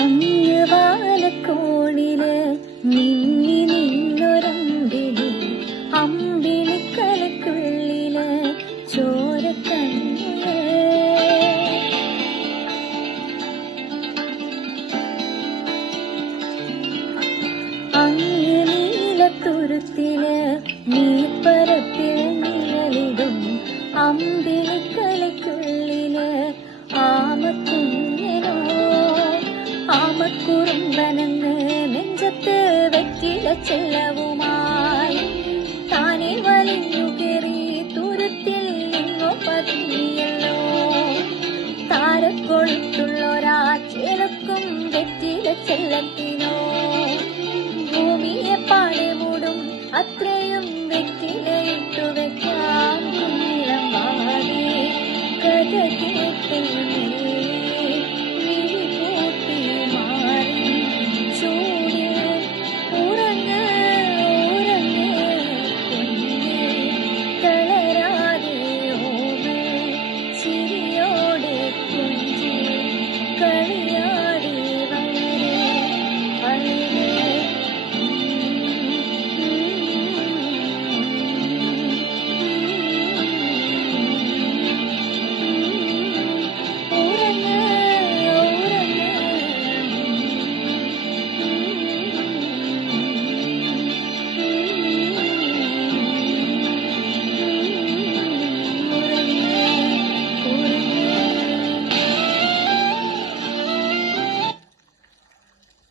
അങ്ങ് വാലക്കോണില് മിന്നി നിന്നൊരമ്പിളി, അമ്പിളിക്കലക്കുള്ളില് ചോരക്കണ്ണില്. അങ്ങ് നീലത്തുരുത്തില് നീപ്പരപ്പിൽ നിഴലിടും അമ്പിളിക്കലക്കുള്ളില് ആമക്കുഞ്ഞനോ. ആമക്കുറുമ്പനെന്ന് നെഞ്ചത്ത് വെറ്റില ചെല്ലവുമായി താനെ വലിഞ്ഞു കയറി തുരുത്തിൽ നിന്നോ പതിയല്ലോ. താരക്കൊളുത്തുള്ളൊരാ ചേലക്കും വെറ്റില ചെല്ലത്തിനോ. ഭൂമിയെ പാടെ മൂടും അത്രയും വെറ്റിലയിട്ടു വെക്കാം. കുഞ്ഞിളം വാടി കഥ കേട്ടില്ലേ.